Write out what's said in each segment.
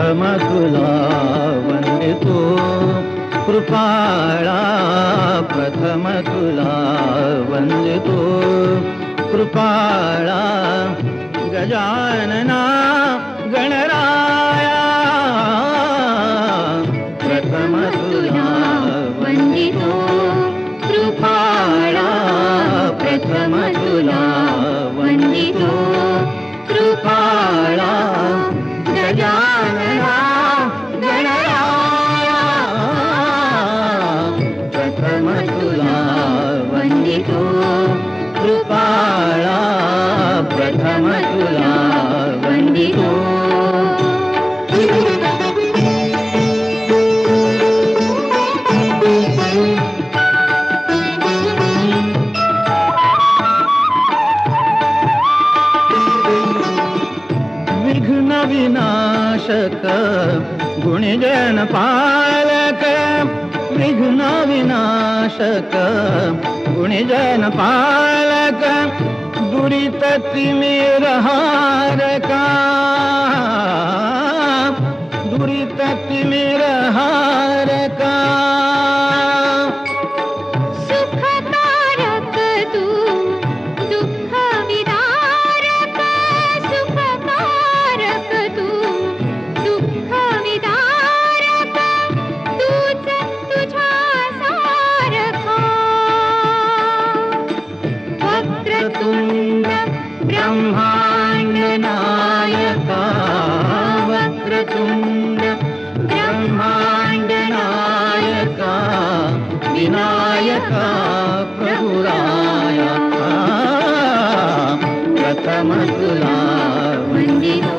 प्रथम तुला वंदितो कृपाळा, प्रथम तुला वंदितो कृपाळा, गजानना गणराया प्रथम तुला वंदितो कृपाळा, प्रथम तुला वंदितो कृपाळा, गजानना गणराया प्रथम तुला वंदितो कृपाळा, प्रथम तुला वंदितो. विघ्न विनाशक गुणजन पालक, विघ्न विनाशक गुणजन पालक, दुरित तिमिरहारका, दुरित तिमिरहारका. सुखकारक तू दुःख विदारक, सुखकारक तू दुःख विदारक, तूच तुझ्या सारखा. वक्रतुंड ब्रह्मांड नायका, वक्रतुंड ब्रह्मांड नायका, विनायका प्रभुराया प्रथम तुला वंदितो.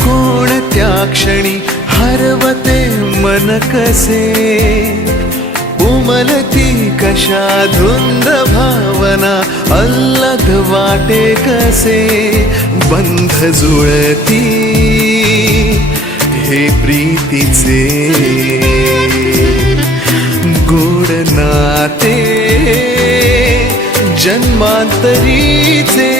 कोणत्या क्षणी हरवते मन कसे, उमलती कशा धुंद भावना अल्लद वाटे कसे. बंध जुळती हे प्रीतीचे गोड नाते जन्मांतरीचे.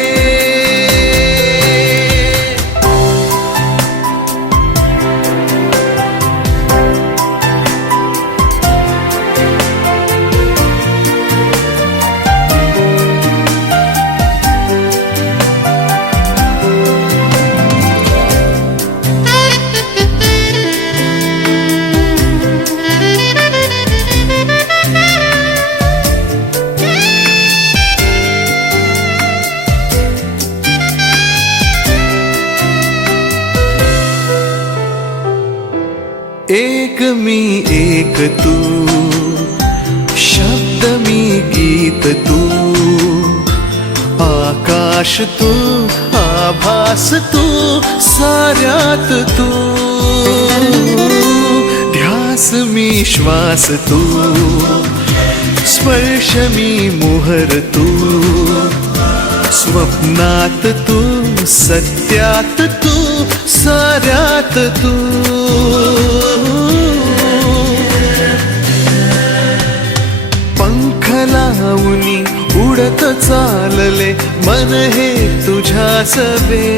एक मी एक तू, शब्द मी गीत तू, आकाश तू, आभास तू, साऱ्यात तू, ध्यास मी श्वास तू, स्पर्श मी मोहर तू, स्वप्नात तू, सत्यात तू, साऱ्यात तू. पंख लावूनी उडत चालले मन हे तुझ्या सवे,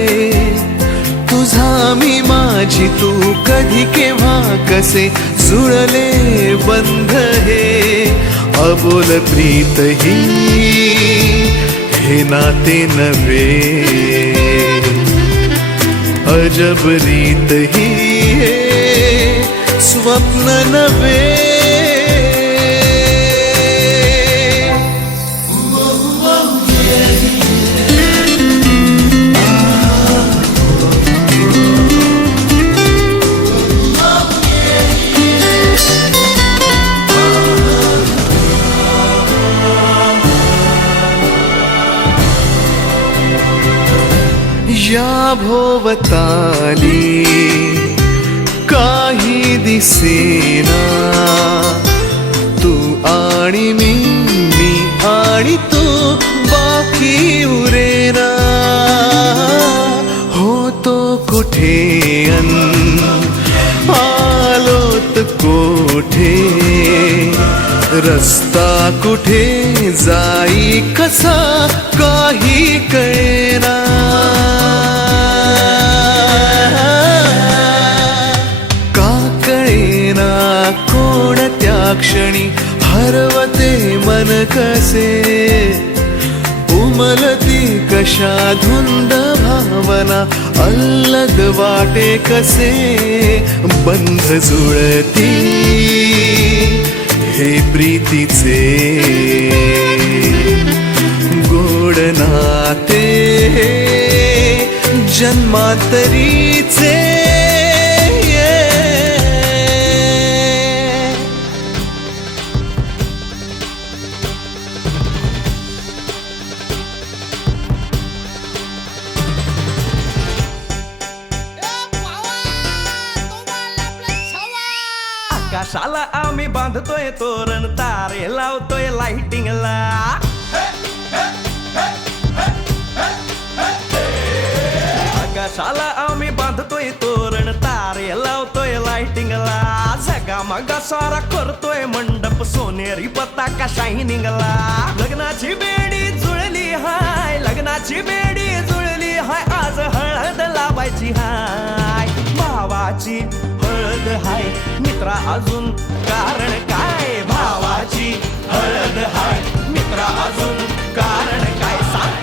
तुझा मी माझी तू, कधी केव्हा कसे जुळले बंध हे, अबोल प्रीत ही हे नाते नव्हे, अजब रीत ही हे स्वप्न नव्हे. या भोवताली काही दिसेना, तू आणि मी आणि तू, बाकी उरेना. होतो कुठे आलोत कोठे, रस्ता कुठे जाई कसा काही कळेना. का कळेना कोणत्या क्षणी हरवते मन कसे, उमलती कशा धुंद भावना, अल्लद वाटे कसे, बंध जुळती हे प्रीतीचे, गोड नाते जन्मांतरीचे. आकाशाला आम्ही बांधतोय तोरण, तारे लावतोय लाइटिंगला. आकाशाला आम्ही बांधतोय तोरण, तारे लावतोय लाइटिंगला. झगामगा सारा करतोय मंडप, सोनेरी पताका शायनिंगला. लग्नाची बेडी जुळली हाय, लग्नाची बेडी जुळली हाय, आज हळद लावायची हाय. भावाची हळद हाय, मित्रा अजून कारण काय, भावाची हळद हाय, मित्रा अजून कारण काय सांग.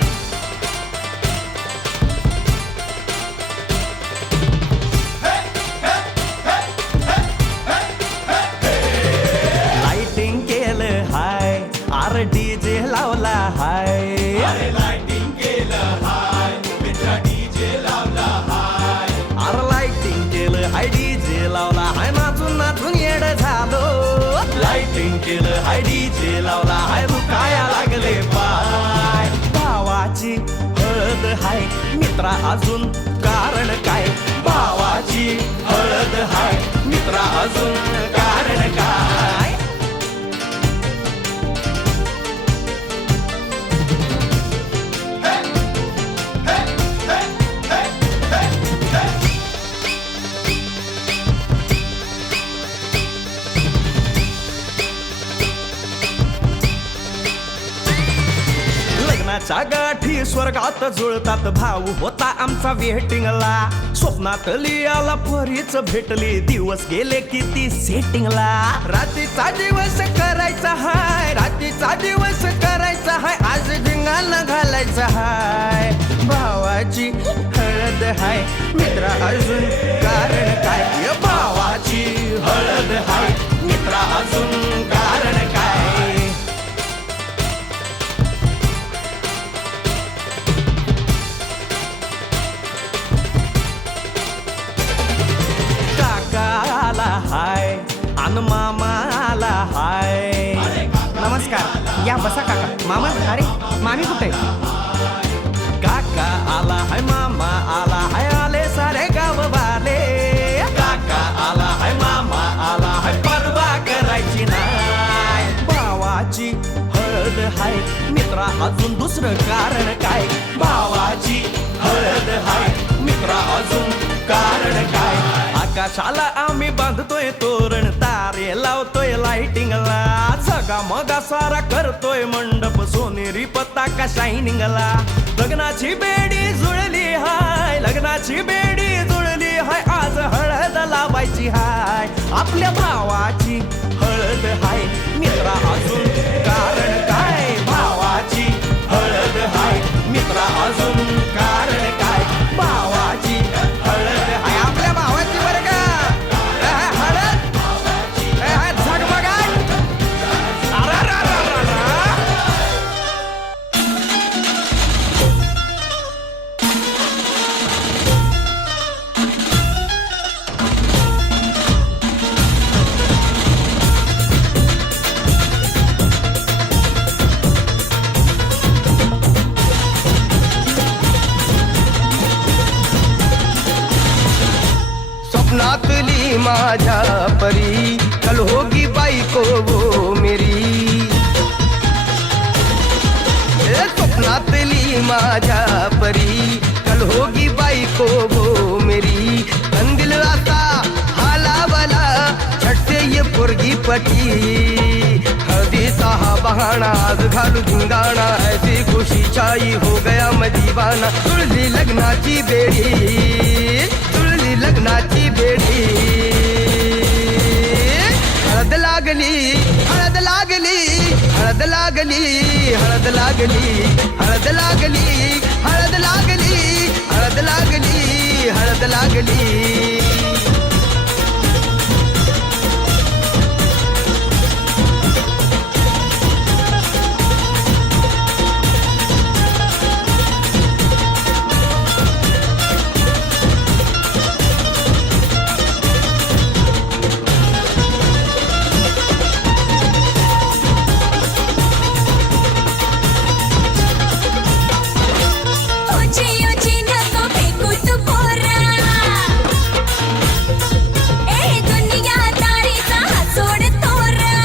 लाइटिंग केलं हाय, आर डीजे लावला हाय, लाइटिंग केलं हाय, मित्रा डीजे लावला हाय. आर लाइटिंग केलं हाय, डीजे लावला हाय, नाचून नाचून येड झालो. लाइटिंग केलं हाय, डीजे लावला हाय, दुखाया लागले पाय. भावाची हळद हाय, मित्रा अजून कारण काय, भावाची हळद हाय, मित्रा अजून कारण काय. लग्नाच्या गाठी स्वर्गात जुळतात, भाऊ होता आमचा वेटिंगला. स्वप्नात लियाला परीच भेटली, दिवस गेले किती सेटिंगला. रात्रीचा दिवस करायचा हाय, रात्रीचा दिवस करायचा हाय, आज धिंगाणा घालायचा हाय. भावाची हळद हाय, मित्रा अजून कारण काय, भावाची हळद हाय, मित्रा अजून कारण काय. काका आला हाय, अन मामा आला हाय. नमस्कार, या बसा काका. मामा, अरे मामी कुठे? काका आला हाय, मामा आला हाय, आले सारे गाव वाले. काका आला हाय, मामा आला हाय, परवा करायची नाय. भावाची हळद हाय, मित्रा अजून दुसरं कारण काय? भावाची हळद हाय, मित्रा अजून कारण काय? आकाशाला आम्ही बांधतोय तोरण, तारे लावतोय लाइटिंगला, जगा मगा सारा करतोय मंडप, सोनेरी पताका शायनिंगला. लग्नाची बेडी जुळली हाय, लग्नाची बेडी जुळली हाय, आज हळद लावायची हाय. आपल्या भावाची हळद हाय, मित्रा अजून कारण काय? भावाची हळद हाय, मित्रा अजून कारण काय? भावाची हळद हाय, आपल्या भावाची बरं का हळद झगमगाट. स्वप्नातली माझ्या परी कल होगी बायको वो मेरी. स्वप्नातली माझ्या परी कल होगी बायको वो मेरी. कंदिल आता हालावला छटते ये पोरगी पटी. हळदीचा हा बहाणा आज घालू धिंगाणा, ऐसी खुशी छाई हो गया मैं दीवाना. तुळली लग्नाची बेडी, तुळली लग्नाची बेडी. हळद लागली, हळद लागली, हळद लागली, हळद लागली, हळद लागली, हळद लागली, हळद लागली, हळद लागली. ऊंची ऊंची नको फेकू तू पोरा, ए दुनिया तारीचा हा सोड तोरा.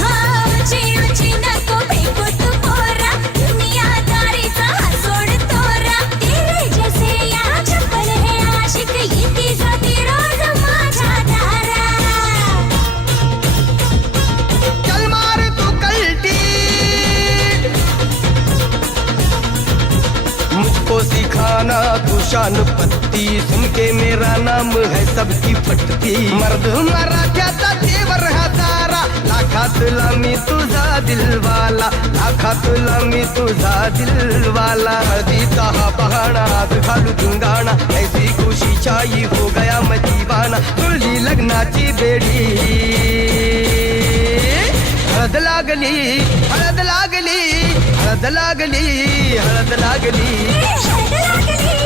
हा ऊंची ऊंची नको फेकू तू पोरा, दुनिया तारीचा हा सोड तोरा. तेरे जैसे या चप्पल है आशिक, येती जाती रोज माझ्या दारा. चल मार तू कल्टी, मुझको सिखाना तू शान पत्ती. सुन के मेरा नाम है सबकी फटती. मर्द मराठ्याचा देवर हा तारा, लाखातला मी तुझा दिलवाला, लाखातला मी तुझा दिलवाला. हळदीचा हा बहाणा आज घालू धिंगाणा, ऐसी खुशी छाई हो गया मैं दीवाना. तुळली लग्नाची बेडी. हळद लागली, हळद लागली, हळद लागली, हळद लागली. हळद लागली,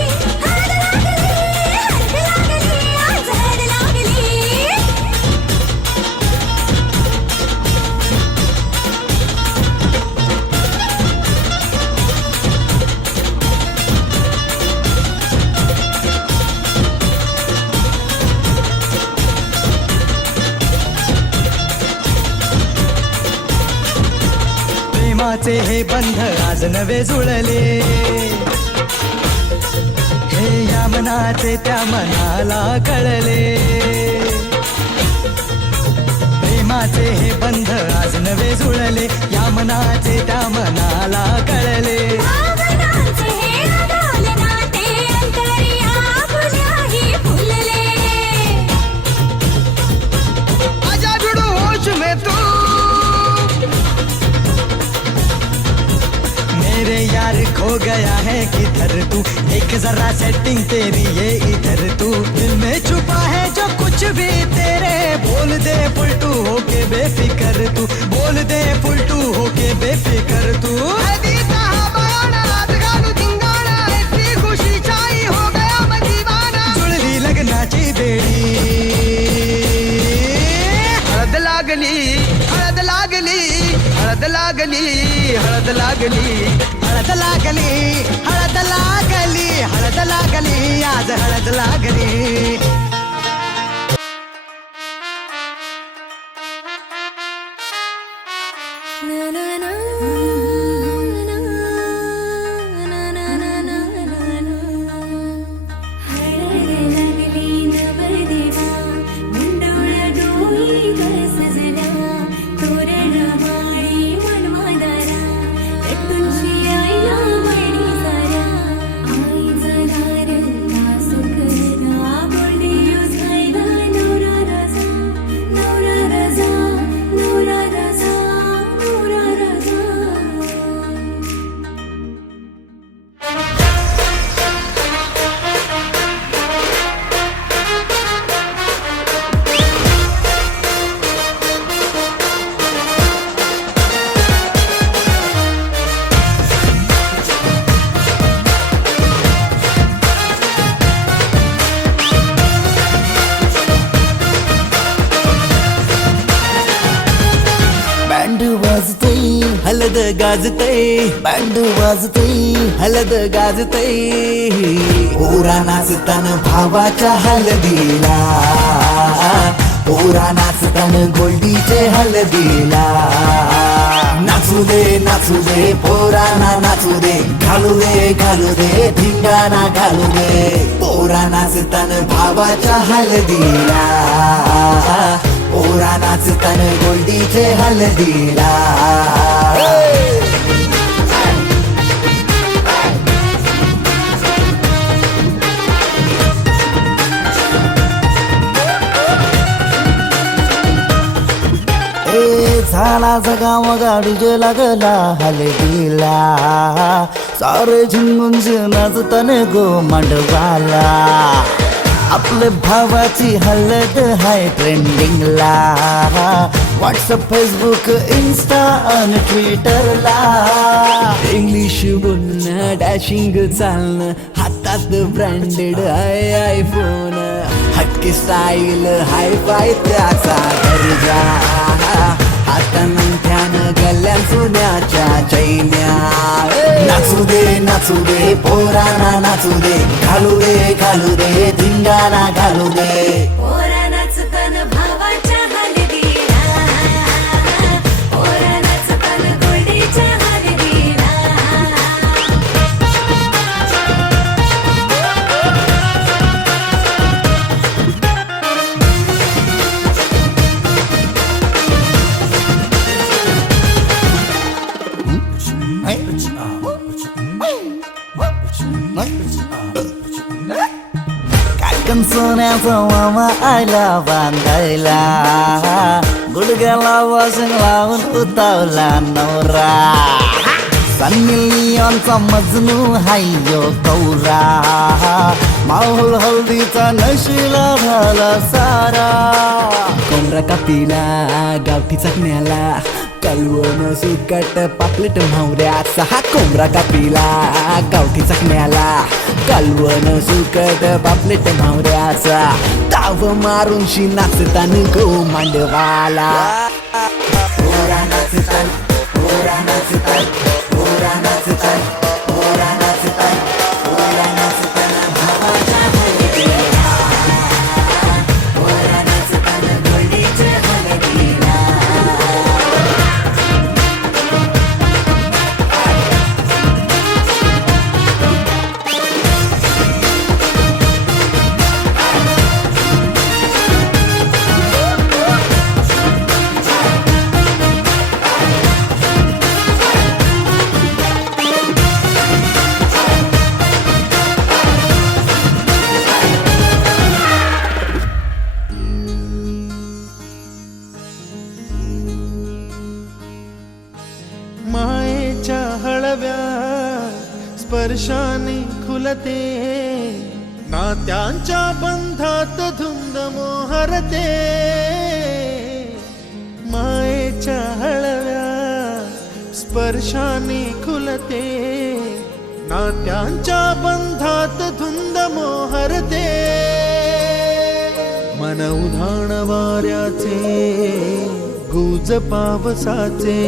हळद लागली, हळद लागली, आज हळद लागली. प्रेमाचे हे बंध आज नवे जुळले, हे या मनाचे त्या मनाला कळले. प्रेमाचे हे बंध आज नवे जुळले, या मनाचे त्या मनाला कळले. भावनांचे हे अडोल नाते अंतरिया फुल्याही फुलले. आजा भिडू होश में तू, मेरे यार खो गया है किधर तू, एक जरा सेटिंग तेरी ये इधर तू. दिल में छुपा है जो कुछ भी तेरे, बोल दे फुलटू होके बेफिकर तू, बोल दे फुलटू होके बेफिकर तू. हळदीचा हा बहाणा आज घालू धिंगाणा, ऐसी खुशी छाई हो गया मैं दीवाना. जुळली लग्नाची बेडी. लागली हळद लागली हळद लागली हळद लागली हळद लागली आज हळद लागली. Na na na na na na na na na. हळद लागली नवरदेवा मुंडोळ्या डोई ग सजना तोरण माळी मनमादारा तुझी आईला मणी सारा आई जाणार सुखना बोलली उसायला नवरा राजा नवरा राजा नवरा राजा नवरा राजा. Band वाजतय हलद गाजतय band वाजतय हलद गाजतय. पोरा नाचतान भावाच्या हलदीला पोरा नाचतान गोल्डीचे हलदीला. नाचू दे पोराना नाचू दे घालू दे धिंगाणा घालू दे. पोरा नाचतान भावाच्या हलदीला पोरा नाचतान गोल्डीचे हलदीला. झाला जगाव गाडीजे लागला हलदीला सारे झिंगून नाचतान गो मांडवाला. आपल्या भावाची हलद हाय ट्रेंडिंगला व्हॉट्सअप फेसबुक इन्स्टा आणि ट्विटरला. इंग्लिश बोलणं डॅशिंग चालणं हातात ब्रँडेड आयफोन हटके स्टाईल हाय फाय त्याचा दर्जा. हातानं गल्ल्या सोन्याच्या चैन्या. नाचू दे पोराना नाचू दे घालू दे धिंगाणा घालू दे. पोरा नाचतान भावाच्या हलदीला पोरा नाचतान गोल्डीच्या हलदीला. काकण सोन्याचा मामा आयला बांधायला गुडघ्याला वाशिंग लावून उतावला नवरा. सन्नी लिओनचा मजनू हायो कौरा माहोल हल्दीचा नशिला झाला सारा. कोंबडा कापीला गावठी चकण्याला कालवण सुकट पापलेट म्हावऱ्याचा. हा कोंबडा कापीला गावठी चकण्याला कालवण सुकट पापलेट म्हावऱ्याचा. ताव मारून शी नाचतान गो मांडवाला. पोरा नाचतान पोरा नाचतान पोरा नाचतान पोरा नाचतान पोरा नाचतान भावाच्या हलदीला पोरा नाचतान गोल्डीचे हलदीला. मायेच्या हळव्या स्पर्शाने खुलते नात्यांच्या बंधात धुंद मोहरते. मायेच्या हळव्या स्पर्शाने खुलते नात्यांच्या बंधात धुंद मोहरते. मन उधाण वाऱ्याचे गुज पावसाचे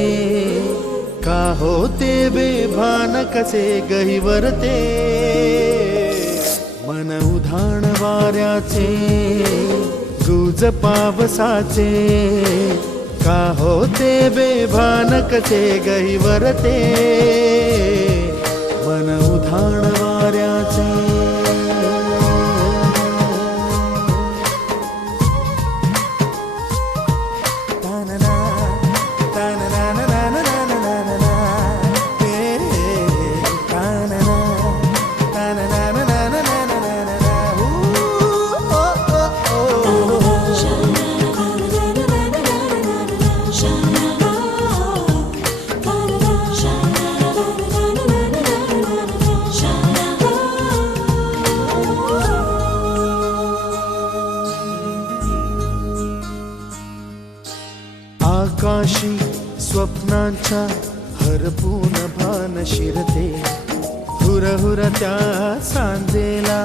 का होते बेभान कसे गहिवरते मन उधाण वाऱ्याचे गुज पावसाचे का होते बेभान कसे गहिवरते मन उधाण वाऱ्याचे आकाशी स्वप्नांच्या हरपून भान शिरते हुरहुर त्या सांजेला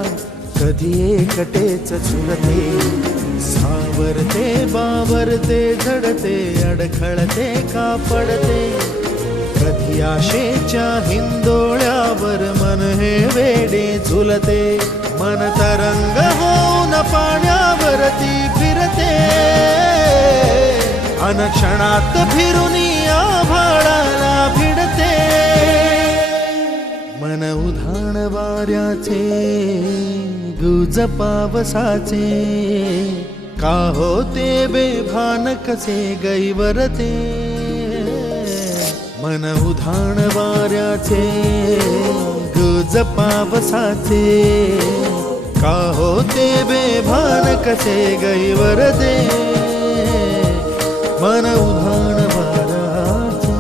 कधी एकटेच झुलते सावरते बावरते झडते अडखळते का पडते कधी आशेच्या हिंदोळ्यावर मन हे वेडे झुलते मन तरंग होऊन पाण्यावरती फिरते अनक्षणात फिरून आभाळाला भिडते मन उधाण वाऱ्याचे गुज पावसाचे का होते बेभान कसे गैवरते मन उधाण वाऱ्याचे गुज पावसाचे का होते बेभान कसे गैवरते मन उधाण वाऱ्याचे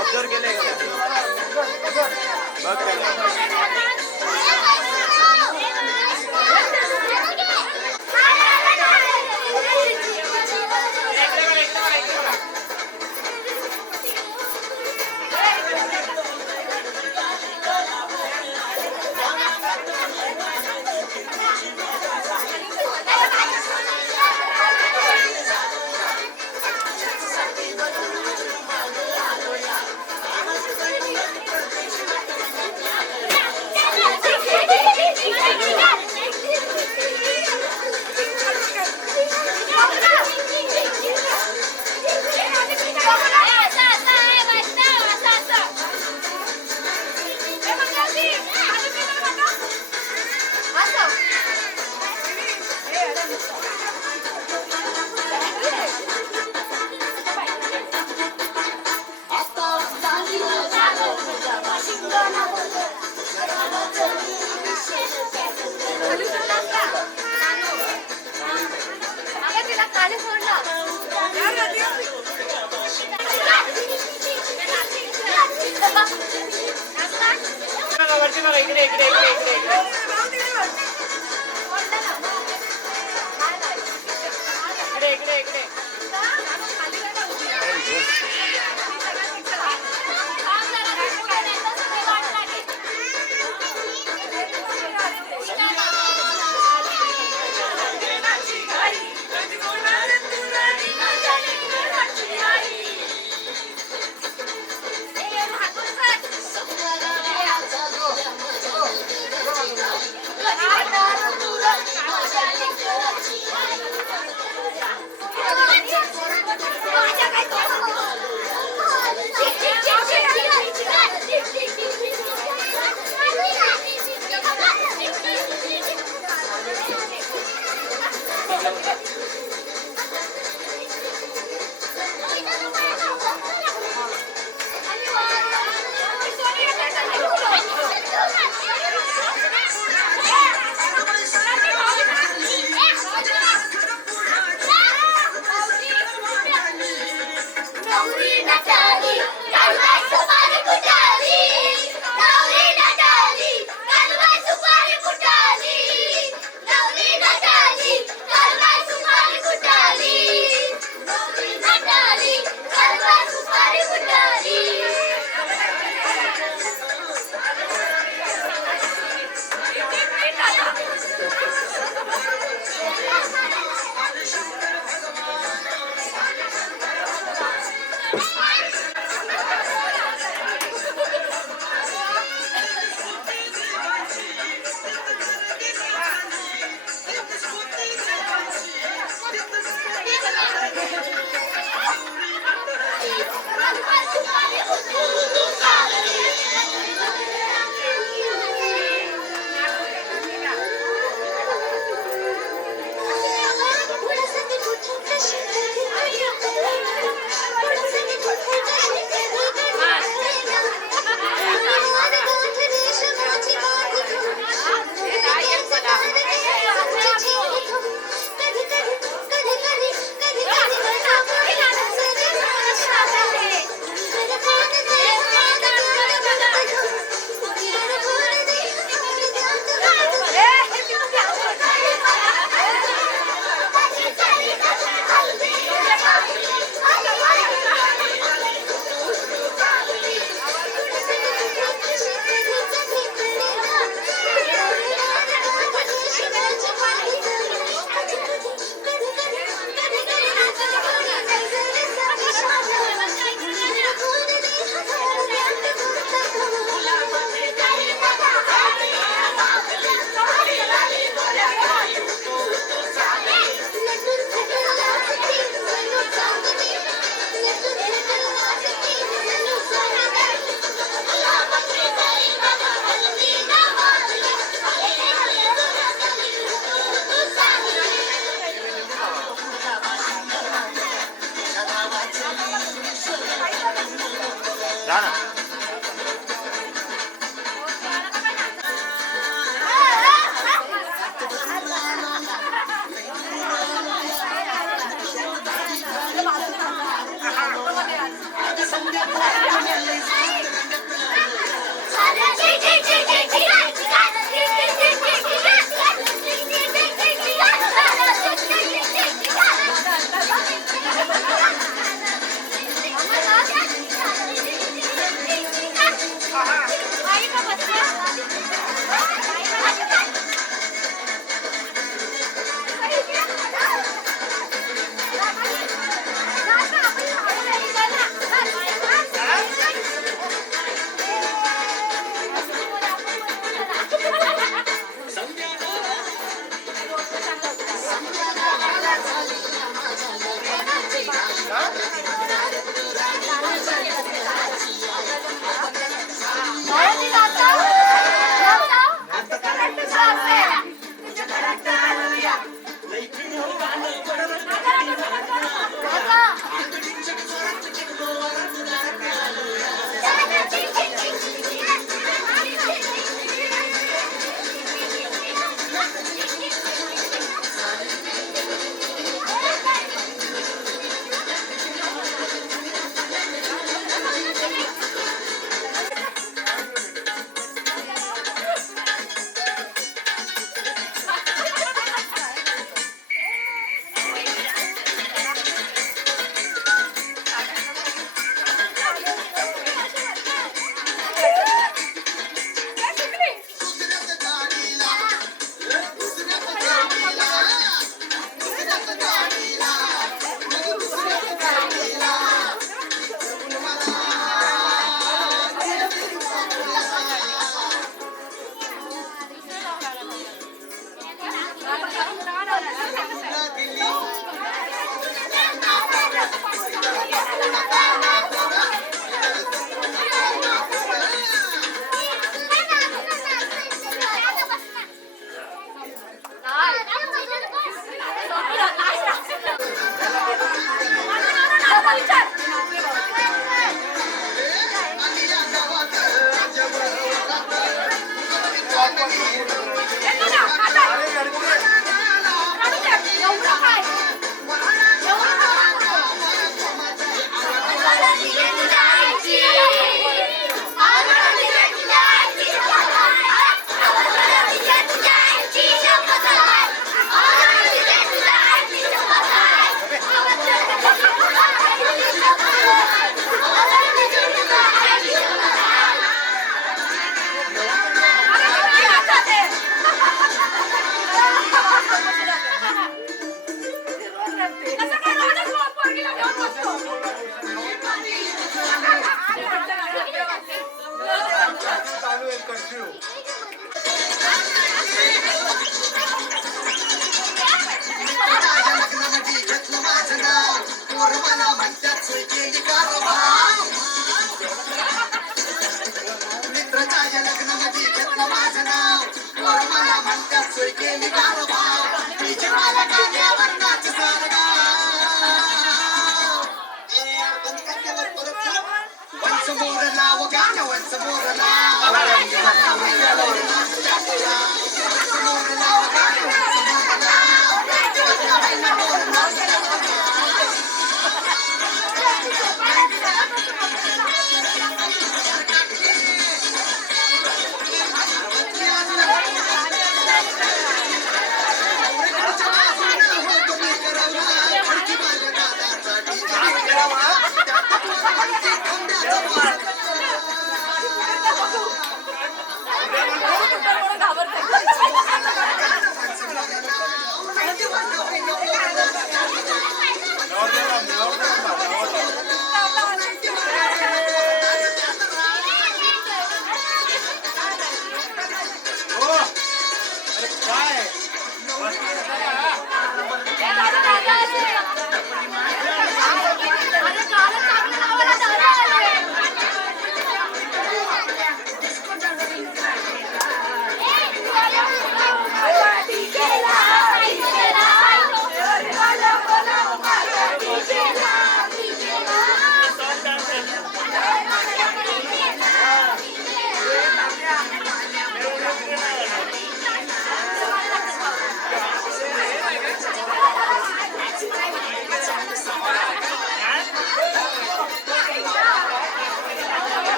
ऑब्झर्व केलंय का? बघ त्याला. Thank you. जा ना.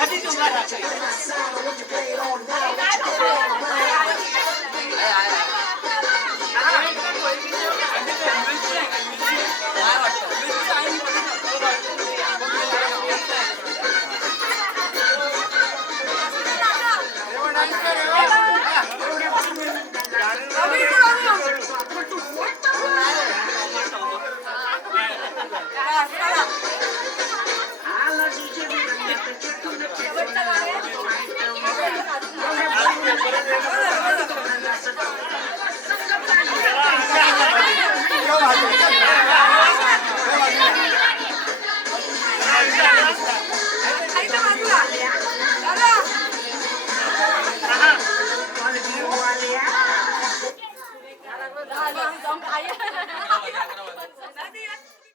आधी तुम्हाला